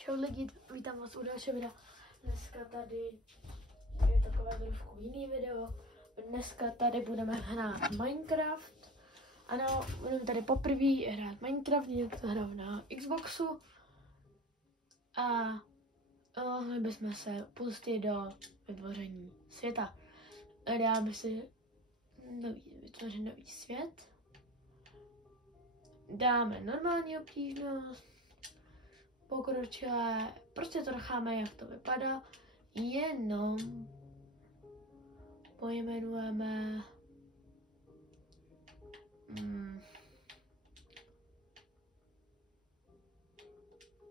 Čau lidi, vítám vás u dalšího videa. Dneska tady je takové trošku jiný video. Dneska tady budeme hrát Minecraft. Ano, budeme tady poprvé hrát Minecraft, někdo to hrál na Xboxu. A mohli bychom se pustit do vytvoření světa. Dáme si vytvořit nový svět. Dáme normální obtížnost, pokročilé, prostě to necháme, jak to vypadá, jenom pojmenujeme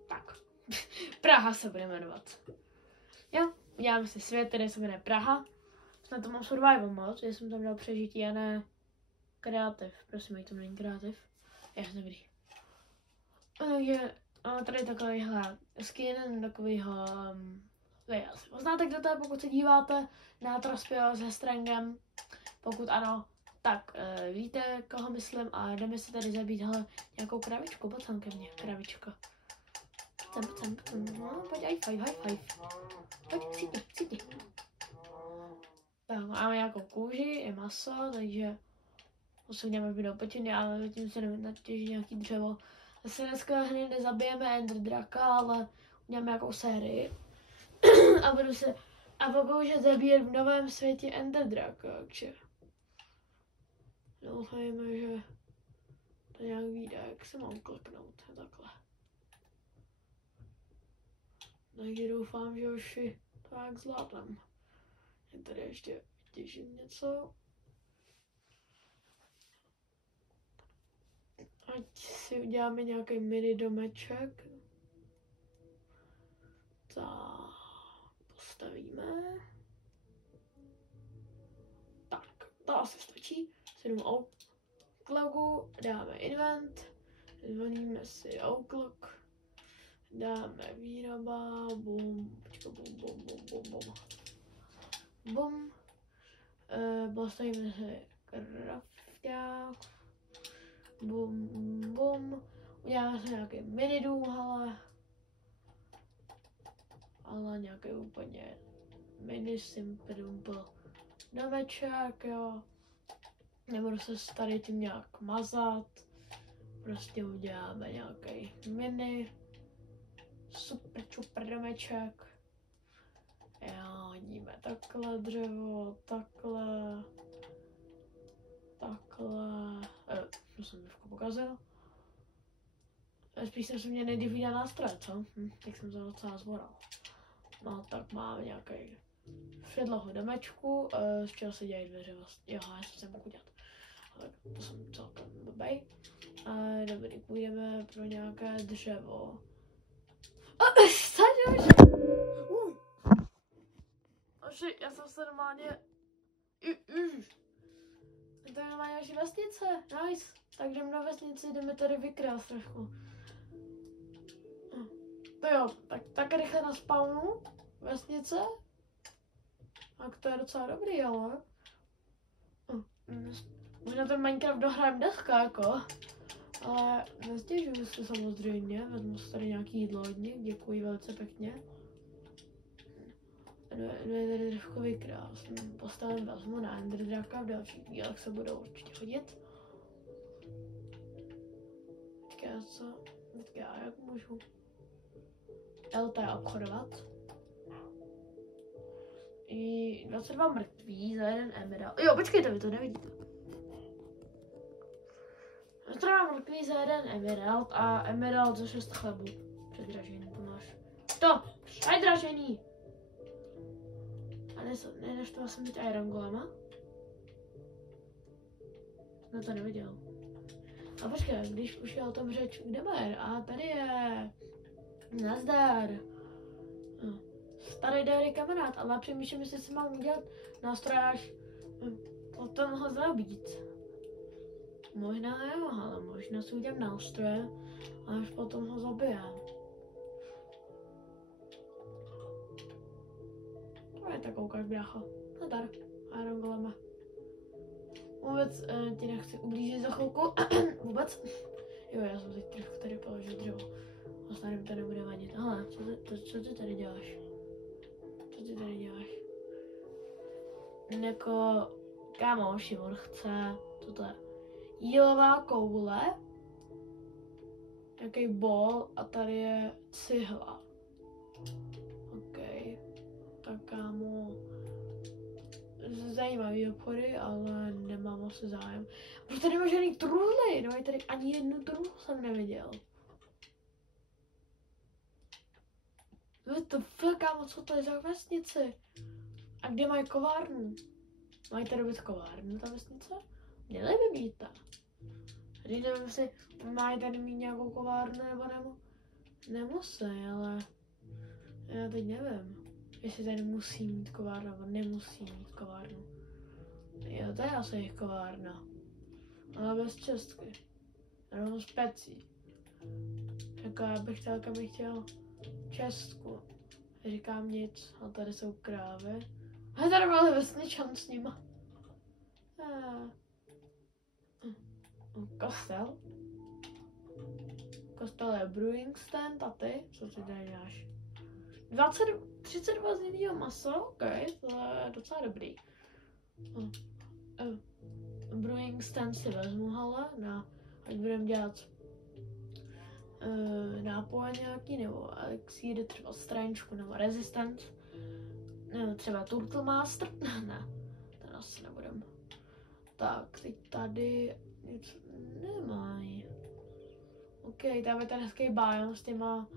tak, Praha se bude jmenovat. Jo, uděláme si svět, který se jmenuje Praha. Snad to mám survival mod, že jsem tam dal přežití a ne kreativ. Prosím, ať to není kreativ. Já jsem dobrý. Takže tady takovýhle skin, takovýho, vy asi poznáte, kdo to je, pokud se díváte na Trospio se Strangem. Pokud ano, tak víte, koho myslím, a jdeme se tady zabít, hele, nějakou kravičku, pojď sem ke mně, kravička. Pojď sem, no, pojď, high five. Pojď, cítni. Tak, máme nějakou kůži, je maso, takže musím video počinit, ale zatím se natěží nějaký dřevo. Asi dneska hned nezabijeme Ender Draka, ale uděláme nějakou sérii. a budu že zabíjet v novém světě Ender Draka, takže doufejme, že to nějak vyjde, jak se mám kliknout, takhle. Takže doufám, že už to nějak zvládnem. Je tady ještě těžím něco. Ať si uděláme nějaký mini domeček. Tak, postavíme. Tak, to asi stačí. Si jdeme Outlooku, dáme invent, zvolíme si Outlook, dáme výroba, bum. Postavíme si crafták. Bum. Uděláme si nějaký mini dům, ale nějaký úplně mini simple domeček, jo. Nebudu se tady tím nějak mazat. Prostě uděláme nějaký mini super domeček. Jo, hodíme takhle dřevo, takhle. To jsem trošku pokazil. Spíš jsem si mě nejdřív viděl nástroje, co? Tak jsem to docela zvoral. No tak máme nějaký předlohu domečku, z čeho se dělají dveře vlastně. Jo, já jsem se mohl udělat. Tak to jsem celkem blbej. Dobrý, půjdeme pro nějaké dřevo. Já jsem se normálně... To je normálně naše vesnice, nice. Tak jdeme na vesnici, jdeme tady vykrást trošku. To jo, tak rychle na spawnu vesnice. Tak to je docela dobrý, ale. Možná ten Minecraft dohrajeme dneska, jako. Ale nestěžuju se samozřejmě, vezmu si tady nějaký jídlo od nich, děkuji velice pěkně. Jde tady trošku vykrást. Vezmu na Ender Draka, v dalších dílech se budou určitě hodit. Teďka jak můžu LT obchodovat. I 22 mrtví za jeden emerald. Jo, počkejte, vy to nevidíte. 22 mrtví za jeden emerald a emerald za 6 chlebů. Předražený to máš. To! Předražený! A nenaštval jsem teď Iron Golema? No to neviděl. A počkej, když už je o tom řeč, kde má? A tady je. Nazdar. No. Starý dobrý kamarád, ale přemýšlím, jestli si mám udělat nástroje, až potom ho zabít. Možná jo, ale možná si udělám nástroje, až potom ho zabijem. Tak koukáš, brácho. Nadar, Iron Golema. Vůbec ti nechci ublížit za chvilku. Vůbec. Jo, já jsem teď trošku tady položil dřevo. Ostatním to nebude vadit. Hele, co ty tady děláš? Co ty tady děláš? Jako, kámoši, on chce, co to je? Jílová koule, nějaký bol a tady je cihla. OK, tak kámo, zajímavý obchody, ale nemám asi zájem. Protože tady nemá žádný truhly, no tady ani jednu truhlu jsem neviděl. What the fuck, kámo, co to je za vesnici? A kde mají kovárnu? Mají tady být kovárnu, ta vesnice? Měly by být ta. Teď nevím, jestli mají tady mít nějakou kovárnu nebo nemusí, ale já teď nevím, jestli tady musí mít kovárnu nebo nemusí mít kovárnu. Jo, to je asi jejich kovárna. Ale bez čestky. Jenom z pecí. Jako já bych chtěl čestku. Říkám nic, a tady jsou krávy. A tady byl vesničan s nima. Kostel. Kostel je brewing stand a ty? Co ty tady děláš? 32 znělýho maso, ok, to je docela dobrý. Brewing stand si vezmu, hele, ať budeme dělat nápoje nějaký, nebo elixíry, třeba strangeku, nebo resistance, nebo třeba Turtle Master, ne, ten asi nebudem. Tak, teď tady nic nemají. OK, tam je ten hezký biome s těma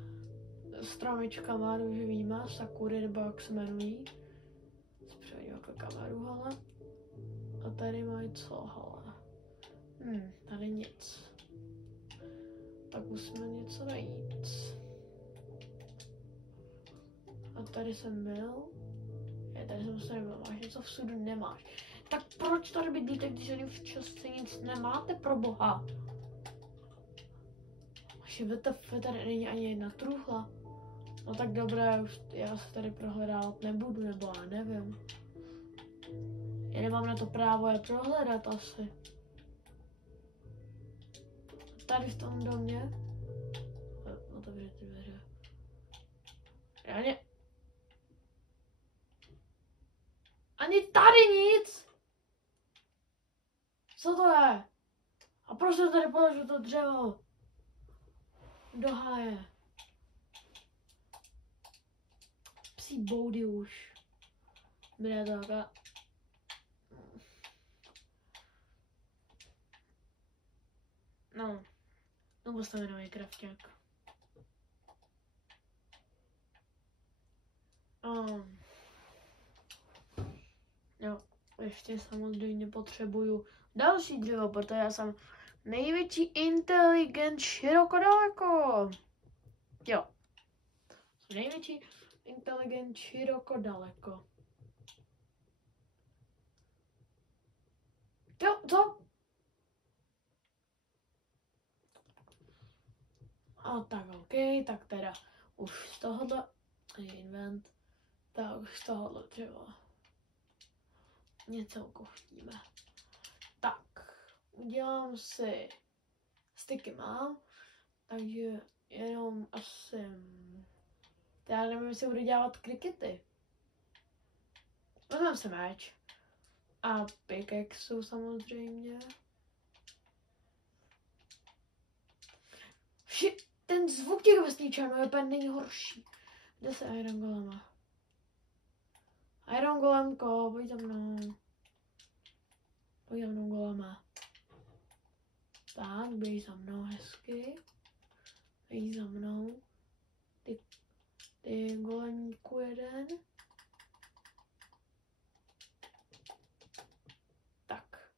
stromičkama růžovýma, sakury, nebo jak se jmenují. Si přehodím jako kameru, hele. A tady mají co, hele. Tady nic. Tak musíme něco najít. A tady jsem byl. Tady jsem se nebyl, máš něco v sudu, nemáš. Tak proč tady bydlíte, když tady v čase nic nemáte, pro boha? Že tady není ani jedna truhla. No tak dobré, už já se tady prohledávat nebudu, nebo já nevím. Já nemám na to právo je prohledat asi. Tady v tom domě. Otevři ty dveře. Ani tady nic! Co to je? A proč se tady položil to dřevo? Do háje. Psí boudy už. Bude to takhle. No postavím nový krafťák. Jo, ještě samozřejmě potřebuju další dřevo, protože já jsem největší inteligent široko daleko. Jo. Jsem největší inteligent široko daleko. Jo, co? A tak OK, tak teda už z tohohle invent, tak už z tohohle dřeva něco ukochtíme. Tak, udělám si, styky mám, takže jenom asi, já nevím, jestli budu dělat krikety. Vezmeme si meč a pickaxe samozřejmě. Ten zvuk těch vesničanů je úplně nejhorší. Kde se Iron Golema? Iron Golemko, pojď za mnou. Pojď za mnou, Golema. Tak, běž za mnou hezky. Běž za mnou. Ty Golemíku jeden. Tak.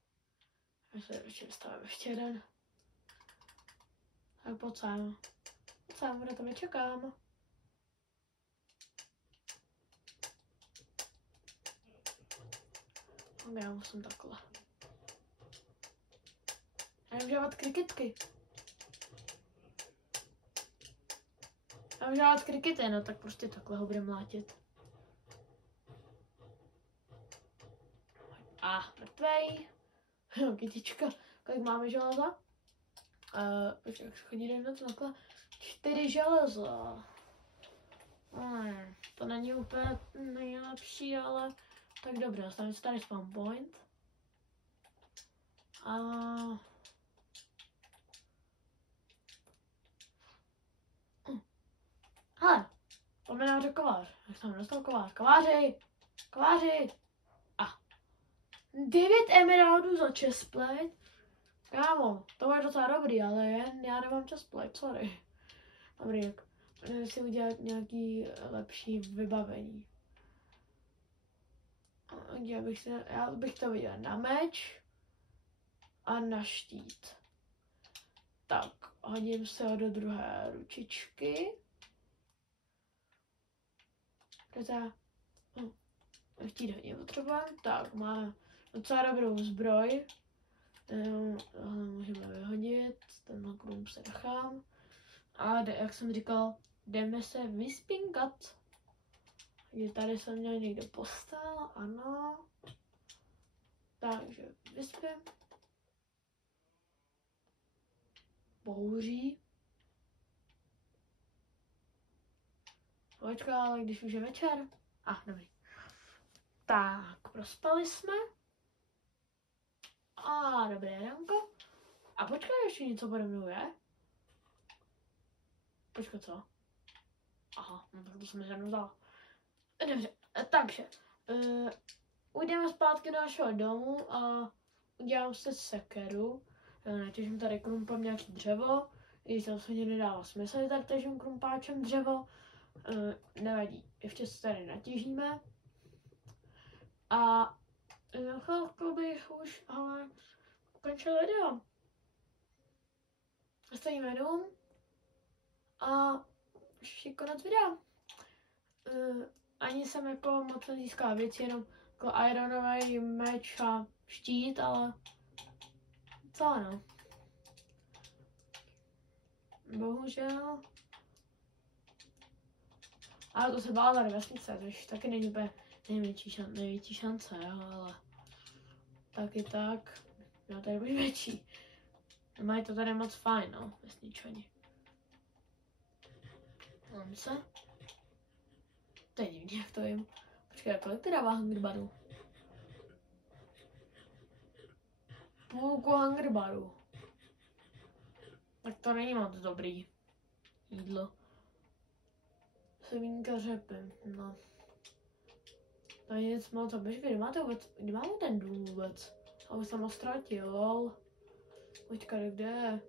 Já se radši vystavím ještě jeden. Tak pojď sem. Pojď sem, na tebe čekám. Já musím takhle. Já nemůžu dávat kriketky. Já můžu dávat krikety, no tak prostě takhle ho budeme mlátit. Mrtvej. Kytička. Kolik máme železa? Počkej, jak se chodí jdem na to takhle. 4 železo. To není úplně nejlepší, ale tak dobře, dostaneme si tady spawn point. A hele, pojďme na kovář. Jak jsem dostal kovář? Kováři! Kováři! 9 emeraldů za chestplate. Kámo, to je docela dobrý, ale já nemám chestplate, sorry. Dobrý, jak můžeme si udělat nějaký lepší vybavení. Já bych to viděl na meč a na štít. Tak, hodím se ho do druhé ručičky. Štít hodně potřebujeme. Tak, máme docela dobrou zbroj. Můžeme vyhodit, tenhle krum se nechám. A jak jsem říkal, jdeme se vyspinkat. Tady jsem měl někde postel, ano. Takže vyspím. Bouří. Počkej, ale když už je večer. Dobrý. Tak, prospali jsme. Dobré ránko. A počkej, ještě něco pode mnou je. Počkej, co? Aha, tak to jsem mi žádnou vzala. Dobře, takže ujdeme zpátky do našeho domu a udělám se sekeru. Natěžím tady krumpem nějaký dřevo, když to vlastně nedává smysl, že tady tažím krumpáčem dřevo. Nevadí, ještě se tady natěžíme. A chvilku bych už ale ukončil video. Zastavíme dům a už je konec videa. Ani jsem jako moc nezískala věci, jenom jako ironový meč a štít, ale co ano. Bohužel. Ale to se bála tady vesnice, což taky není úplně největší šance, jo, ale taky tak, já tady budu větší. Mají to tady moc fajn, no, vesničani. Mám se. To je divný, jak to jim. Počkej, kolik ty dává Hunger Baru? Půlku Hunger Baru. Tak to není moc dobrý jídlo. Semínka řepy, no. To je nic moc, počkej, kdy máme ten dům vůbec? A už jsem ho ztratil, lol. Počkej, kde je?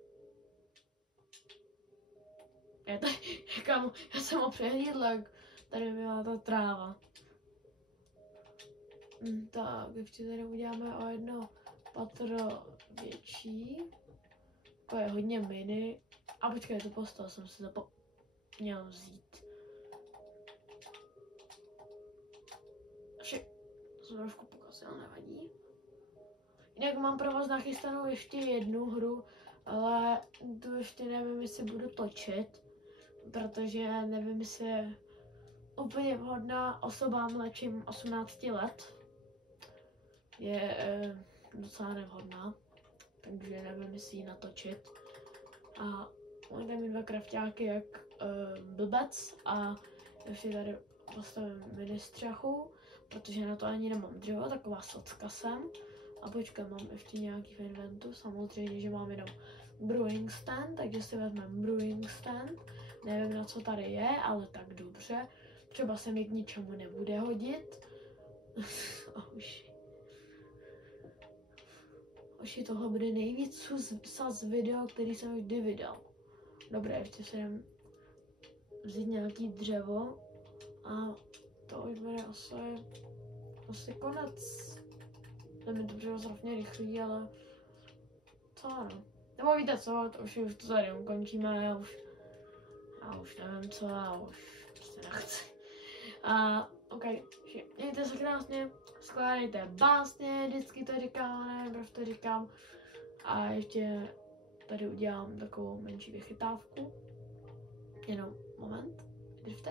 Já jsem ho přehlídl, jak tady byla ta tráva. Tak, ještě tady uděláme o jedno patro větší. To je hodně mini. A počkej, to postel jsem si zapomněl vzít. To jsem trošku pokazil, nevadí. Jinak mám pro vás nachystanou ještě jednu hru, ale tu ještě nevím, jestli budu točit, protože nevím, jestli je úplně vhodná osobám mladším 18 let. Je docela nevhodná, takže nevím, jestli ji natočit. A mám tam 2 krafťáky jak blbec a ještě tady postavím mini střechu, protože na to ani nemám dřevo, taková socka jsem. A počkej, mám ještě nějaký v inventu, samozřejmě, že mám jenom brewing stand, takže si vezmeme brewing stand. Nevím, na co tady je, ale tak dobře. Třeba se mi k ničemu nebude hodit. Oši, tohle bude nejvíc saz video, který jsem vždy vydal. Dobré, ještě si jdem vzít nějaký dřevo a to už bude asi konec. To mi to bylo zrovna rychlý, ale co ano. Nebo víte co, to už to tady ukončíme, já už nevím co, já už prostě nechci. OK, mějte se krásně, skládejte básně, vždycky to říkám, nevím, proč to říkám. A ještě tady udělám takovou menší vychytávku. Jenom moment, držte.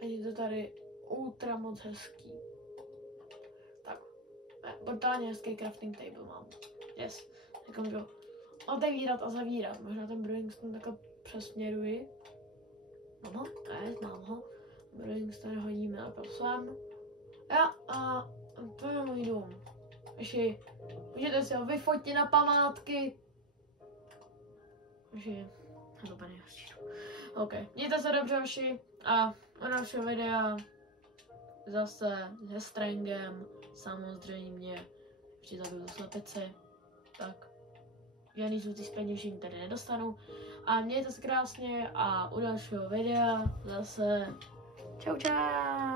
A je to tady ultra moc hezký. Tak, brutálně hezký crafting table mám. Yes, jako otevírat a zavírat. Možná ten Brewington takhle přesměruji. Mám ho? Ne, mám ho. Brewington hodíme takhle sem. A to je můj dům. Ještě, můžete si ho vyfotit na památky. Ještě, to nejhorší. OK, mějte se dobře, hoši. A u dalšího videa zase se Strangem, samozřejmě. Ještě zabiju tu slepici. Tak. Žádný žlutý peněžín tady nedostanu. A mějte se krásně a u dalšího videa zase čau čau.